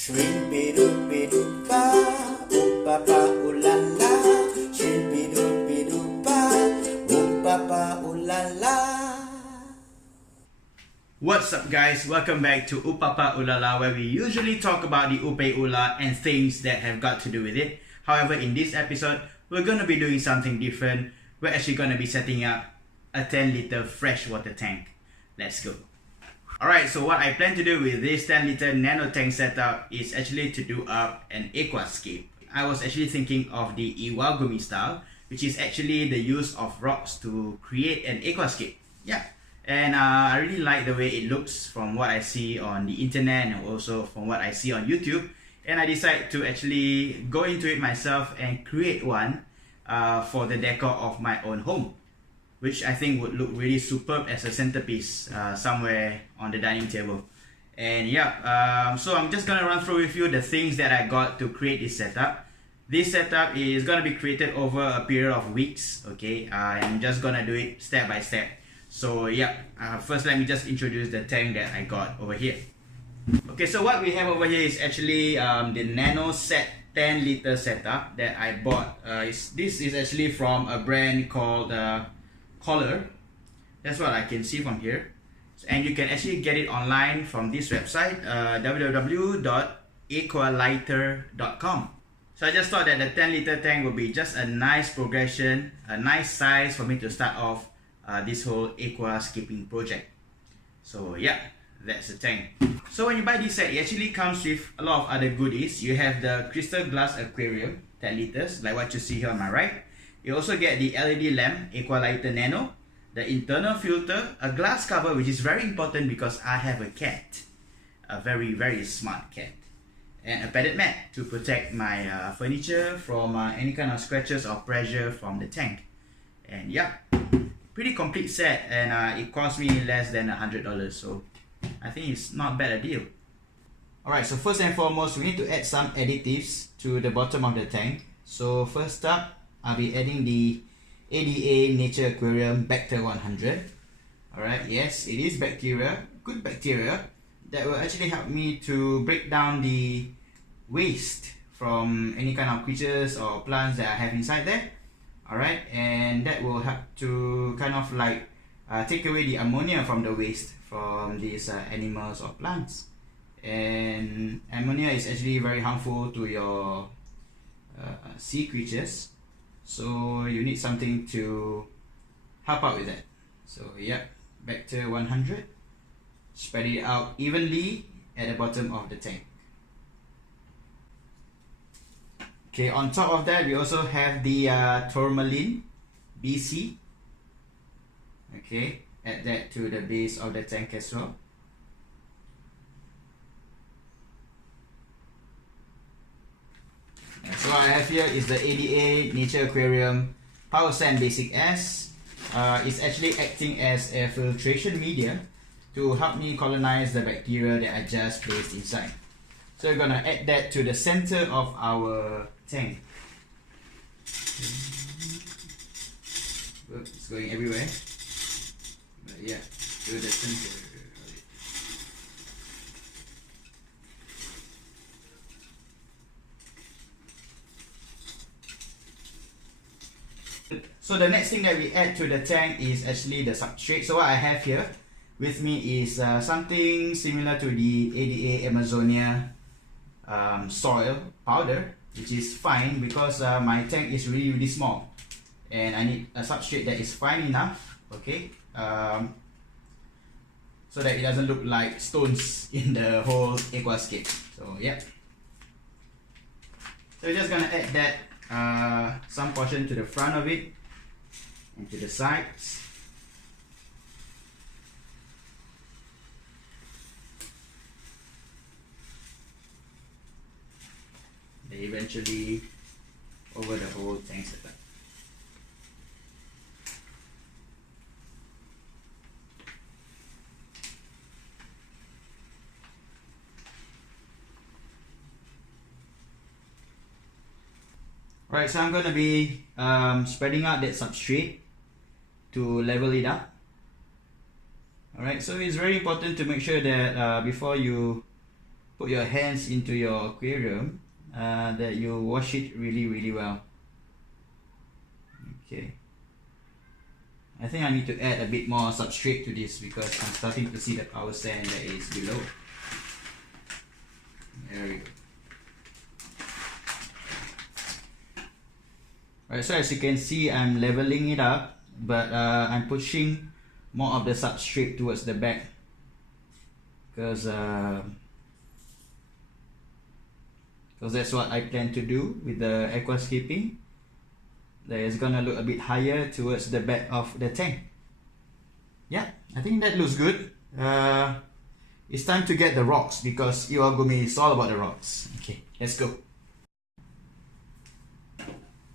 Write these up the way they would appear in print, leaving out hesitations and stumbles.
Shrimpidupidupa, upapa ulala. Shrimpidupidupa, upapa ulala. What's up guys, welcome back to Upapa Ulala, where we usually talk about the Upe Ula and things that have got to do with it. However, in this episode, we're going to be doing something different. We're actually going to be setting up a 10-liter freshwater tank. Let's go. Alright, so what I plan to do with this 10-liter nano tank setup is actually to do up an aquascape. I was actually thinking of the Iwagumi style, which is actually the use of rocks to create an aquascape. Yeah. And I really like the way it looks from what I see on the internet and also from what I see on YouTube. And I decided to actually go into it myself and create one for the decor of my own home, which I think would look really superb as a centerpiece somewhere on the dining table. And yeah, so I'm just gonna run through with you the things that I got to create this setup. This setup is gonna be created over a period of weeks, okay? I'm just gonna do it step by step. So yeah, first let me just introduce the tank that I got over here. Okay, so what we have over here is actually the Nano Set 10-liter setup that I bought. This is actually from a brand called Color. That's what I can see from here. And you can actually get it online from this website, www.aqualighter.com. So I just thought that the 10-liter tank would be just a nice progression, a nice size for me to start off this whole aquascaping project. So yeah, that's the tank. So when you buy this set, it actually comes with a lot of other goodies. You have the crystal glass aquarium, 10 liters, like what you see here on my right. You also get the LED lamp, Aqualighter Nano, the internal filter, a glass cover, which is very important because I have a cat, a very smart cat, and a padded mat to protect my furniture from any kind of scratches or pressure from the tank. And yeah, pretty complete set, and it cost me less than $100, so I think it's not bad a deal. Alright, so first and foremost, we need to add some additives to the bottom of the tank. So first up, I'll be adding the ADA Nature Aquarium Bacter 100. Alright, yes, it is bacteria, good bacteria, that will actually help me to break down the waste from any kind of creatures or plants that I have inside there. Alright, and that will help to kind of like take away the ammonia from the waste from these animals or plants. And ammonia is actually very harmful to your sea creatures. So you need something to help out with that. So yeah, Bacter 100. Spread it out evenly at the bottom of the tank. Okay, on top of that, we also have the tourmaline BC. Okay, add that to the base of the tank as well. So what I have here is the ADA Nature Aquarium Power Sand Basic S. It's actually acting as a filtration media to help me colonize the bacteria that I just placed inside. So we're gonna add that to the center of our tank. Oops, it's going everywhere. But yeah, to the center. So the next thing that we add to the tank is actually the substrate. So what I have here with me is something similar to the ADA Amazonia soil powder, which is fine because my tank is really small and I need a substrate that is fine enough, okay, so that it doesn't look like stones in the whole aquascape. So yeah, so we're just gonna add that some portion to the front of it and to the sides. Then eventually over the whole tank setup. Alright, so I'm going to be spreading out that substrate to level it up. Alright, so it's very important to make sure that before you put your hands into your aquarium, that you wash it really well. Okay. I think I need to add a bit more substrate to this because I'm starting to see the power sand that is below. There we go. Right, so as you can see, I'm leveling it up, but I'm pushing more of the substrate towards the back because that's what I plan to do with the aquascaping. That is gonna look a bit higher towards the back of the tank. Yeah, I think that looks good. It's time to get the rocks because Iwagumi is all about the rocks. Okay, let's go.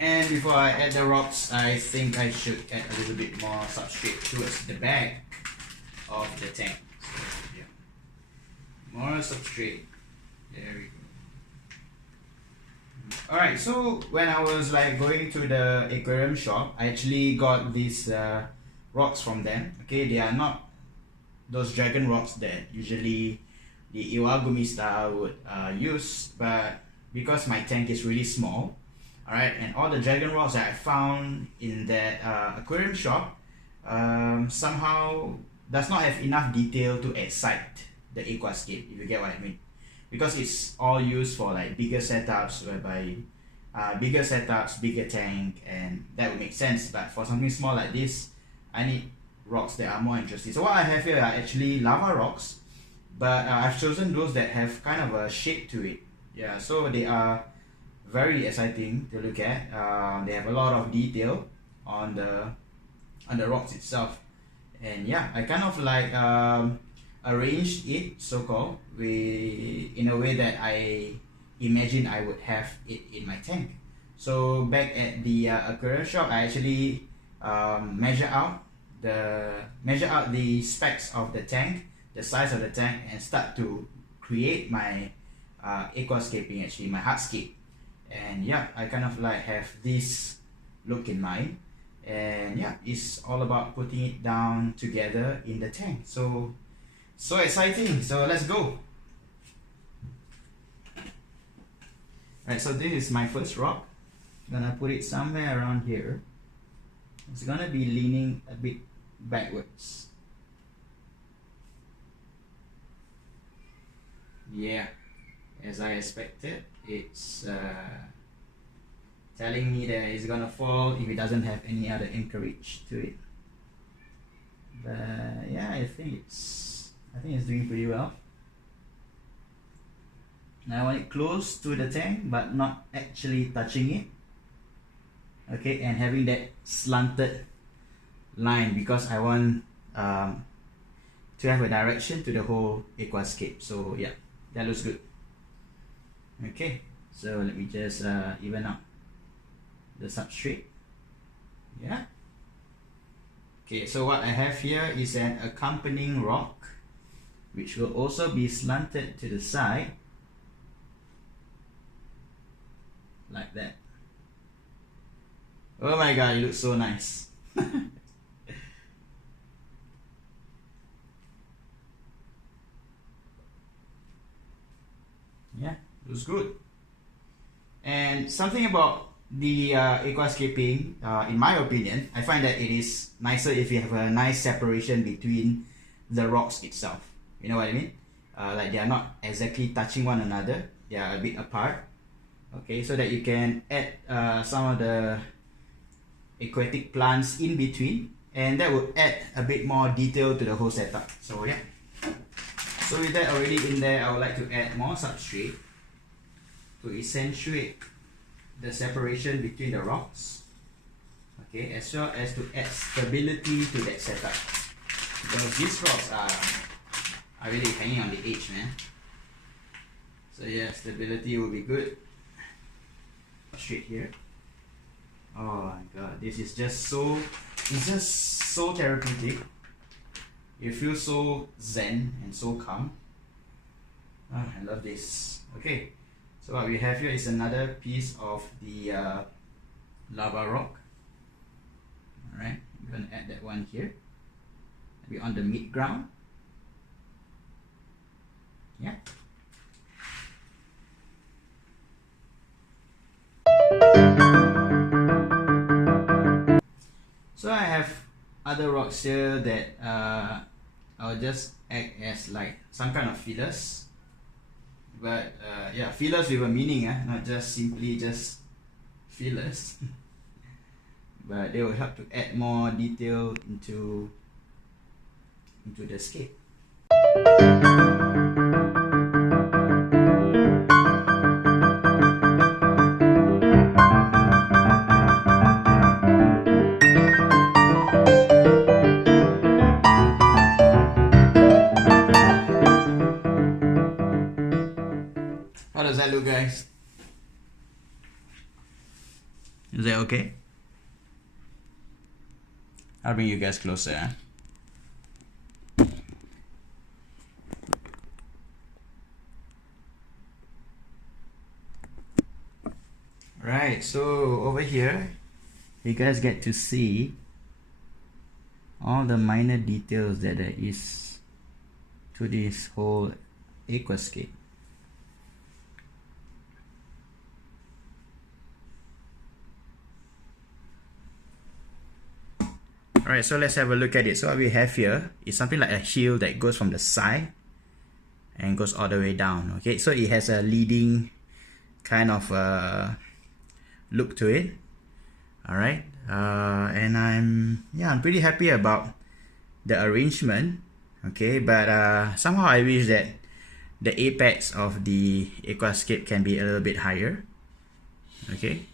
And before I add the rocks, I think I should add a little bit more substrate towards the back of the tank. So, yeah. More substrate. There we go. Alright, so when I was like going to the aquarium shop, I actually got these rocks from them. Okay, they are not those dragon rocks that usually the Iwagumi style would use, but because my tank is really small, alright, and all the dragon rocks that I found in that aquarium shop somehow does not have enough detail to excite the aquascape, if you get what I mean. Because it's all used for like bigger setups, whereby bigger setups, bigger tank, and that would make sense. But for something small like this, I need rocks that are more interesting. So what I have here are actually lava rocks, but I've chosen those that have kind of a shape to it. Yeah, so they are very exciting to look at. They have a lot of detail on the rocks itself, and yeah, I kind of like arranged it, so-called, in a way that I imagine I would have it in my tank. So back at the aquarium shop, I actually measure out the specs of the tank, the size of the tank, and start to create my aquascaping, actually my hardscape. And yeah, I kind of like have this look in mind, and yeah, it's all about putting it down together in the tank. So exciting. So let's go. Right, so this is my first rock. I'm gonna put it somewhere around here. It's gonna be leaning a bit backwards. Yeah, as I expected, it's telling me that it's gonna fall if it doesn't have any other anchorage to it. But yeah, I think it's doing pretty well. Now I want it close to the tank but not actually touching it. Okay, and having that slanted line because I want to have a direction to the whole aquascape. So yeah, that looks good. Okay, so let me just even out the substrate. Yeah. Okay, so what I have here is an accompanying rock, which will also be slanted to the side like that. Oh my god, it looks so nice. Yeah, looks good. And something about the aquascaping, in my opinion, I find that it is nicer if you have a nice separation between the rocks itself. You know what I mean? Like they are not exactly touching one another. They are a bit apart. Okay, so that you can add some of the aquatic plants in between, and that would add a bit more detail to the whole setup. So yeah. So with that already in there, I would like to add more substrate to accentuate the separation between the rocks. Okay, as well as to add stability to that setup. Because these rocks are really hanging on the edge, man. So yeah, stability will be good. Straight here. Oh my god, this is just so, it's just so therapeutic. You feel so zen and so calm. Oh, I love this. Okay, so what we have here is another piece of the lava rock. Alright, I'm gonna add that one here. Maybe on the mid ground. Yeah. other rocks here that I'll just act as like some kind of fillers, but yeah, fillers with a meaning, not just simply just fillers. But they will help to add more detail into the scape. How does that look, guys? Is that okay? I'll bring you guys closer. Right, so over here you guys get to see all the minor details that there is to this whole aquascape. Alright, so let's have a look at it. So what we have here is something like a hill that goes from the side and goes all the way down. Okay, so it has a leading kind of look to it. Alright, and I'm pretty happy about the arrangement. Okay, but somehow I wish that the apex of the aquascape can be a little bit higher. Okay,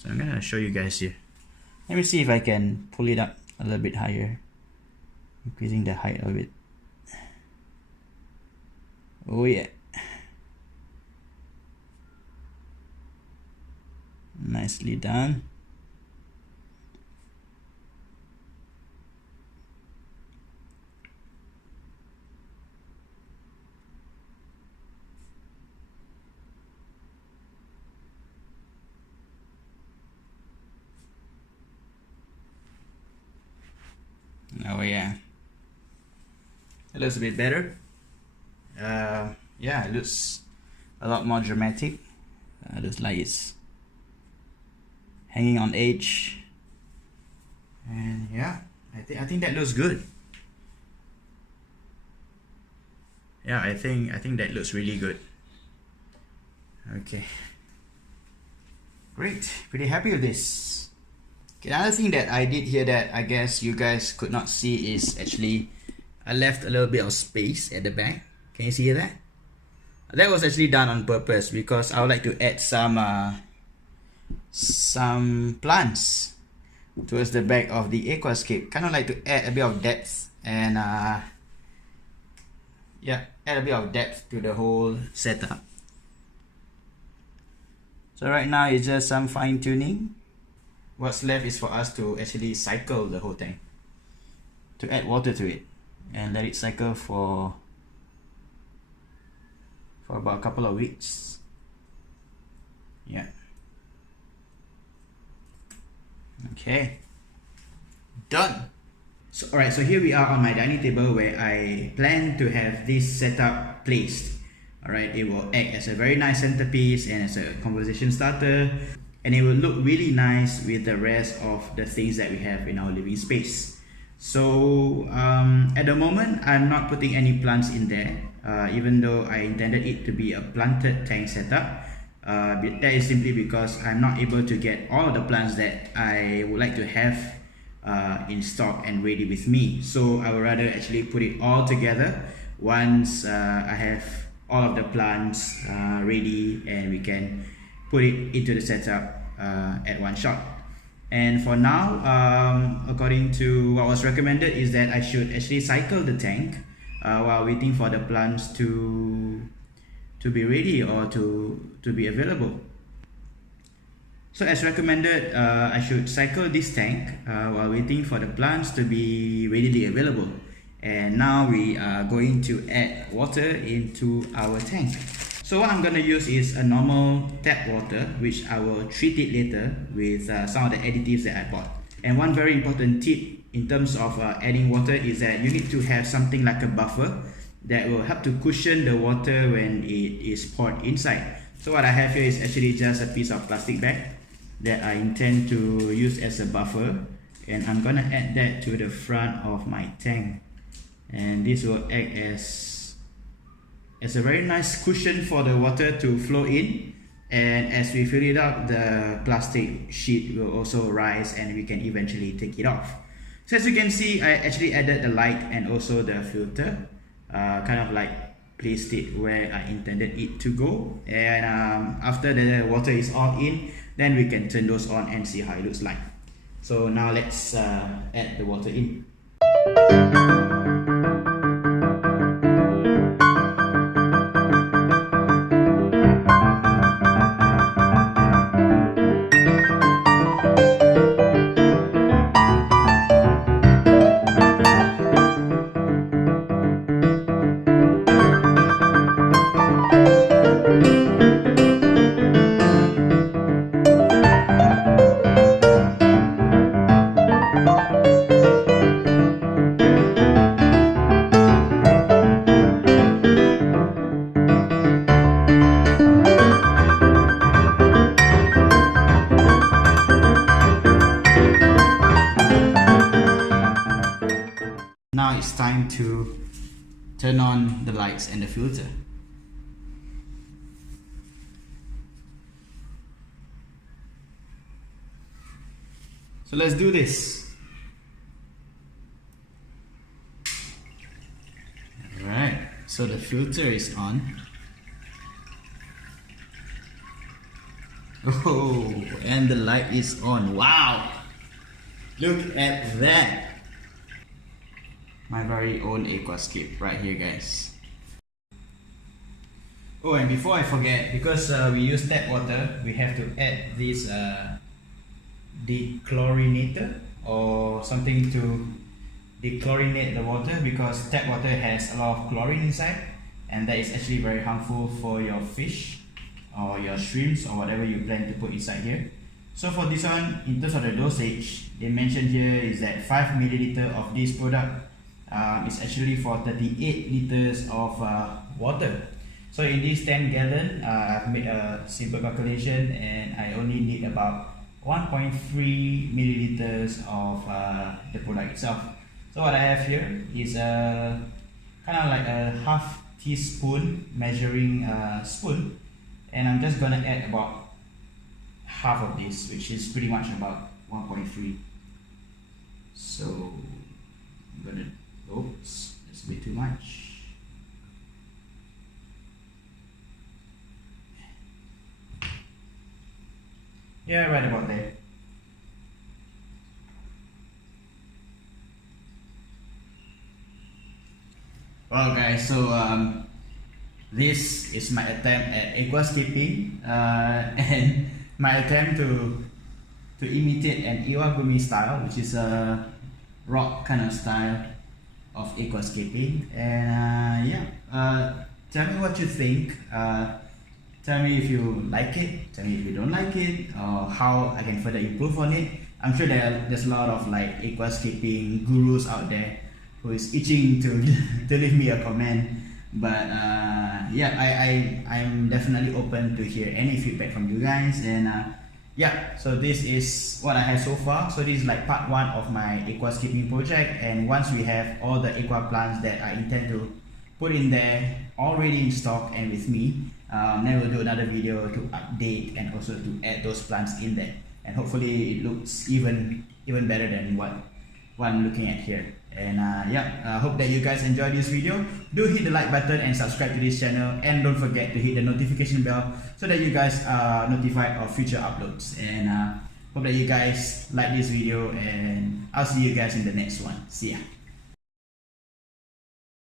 so I'm gonna show you guys here. Let me see if I can pull it up a little bit higher, increasing the height of it. Oh yeah, nicely done. Oh yeah, it looks a bit better. Yeah, it looks a lot more dramatic. Looks like it's hanging on edge, and yeah, I think that looks good. Yeah, I think that looks really good. Okay, great, pretty happy with this. Okay, another thing that I did here that I guess you guys could not see is actually I left a little bit of space at the back. Can you see that? That was actually done on purpose because I would like to add some plants towards the back of the aquascape. Kind of like to add a bit of depth and yeah, add a bit of depth to the whole setup. So right now it's just some fine tuning. What's left is for us to actually cycle the whole tank, to add water to it and let it cycle for about a couple of weeks. Yeah. Okay, done. So alright, so here we are on my dining table where I plan to have this setup placed. Alright, it will act as a very nice centerpiece and as a conversation starter, and it will look really nice with the rest of the things that we have in our living space. So at the moment I'm not putting any plants in there, even though I intended it to be a planted tank setup. But that is simply because I'm not able to get all of the plants that I would like to have in stock and ready with me. So I would rather actually put it all together once I have all of the plants ready and we can put it into the setup at one shot. And for now, according to what was recommended, is that I should actually cycle the tank while waiting for the plants to be ready or to be available. So as recommended, I should cycle this tank while waiting for the plants to be readily available. And now we are going to add water into our tank. So what I'm going to use is a normal tap water, which I will treat it later with some of the additives that I bought. And one very important tip in terms of adding water is that you need to have something like a buffer that will help to cushion the water when it is poured inside. So what I have here is actually just a piece of plastic bag that I intend to use as a buffer and I'm gonna add that to the front of my tank, and this will act as a very nice cushion for the water to flow in, and as we fill it up, the plastic sheet will also rise and we can eventually take it off. So as you can see, I actually added the light and also the filter, kind of like placed it where I intended it to go, and after the water is all in, then we can turn those on and see how it looks like. So now let's add the water in. Now it's time to turn on the lights and the filter. So let's do this. Alright, so the filter is on. Oh, and the light is on. Wow! Look at that! My very own aquascape right here, guys. Oh, and before I forget, because we use tap water, we have to add this dechlorinator or something to dechlorinate the water, because tap water has a lot of chlorine inside, and that is actually very harmful for your fish or your shrimps or whatever you plan to put inside here. So for this one, in terms of the dosage, they mentioned here is that 5 milliliter of this product is actually for 38 liters of water. So in this 10 gallon, I've made a simple calculation and I only need about 1.3 milliliters of the product itself. So what I have here is kind of like a half teaspoon measuring spoon, and I'm just gonna add about half of this, which is pretty much about 1.3. So I'm gonna, oops, that's a bit too much. Yeah, right about there. Well guys, so this is my attempt at aquascaping and my attempt to imitate an Iwagumi style, which is a rock kind of style of aquascaping. And tell me what you think. Tell me if you like it, tell me if you don't like it, or how I can further improve on it. I'm sure there's a lot of like aquascaping gurus out there who is itching to leave me a comment. But I'm definitely open to hear any feedback from you guys. And so this is what I have so far. So this is like part 1 of my aquascaping project, and once we have all the aqua plants that I intend to put in there already in stock and with me, then we'll do another video to update and also to add those plants in there, and hopefully it looks even better than what I'm looking at here. And I hope that you guys enjoyed this video. Do hit the like button and subscribe to this channel, and don't forget to hit the notification bell so that you guys are notified of future uploads. And hope that you guys like this video, and I'll see you guys in the next one. See ya.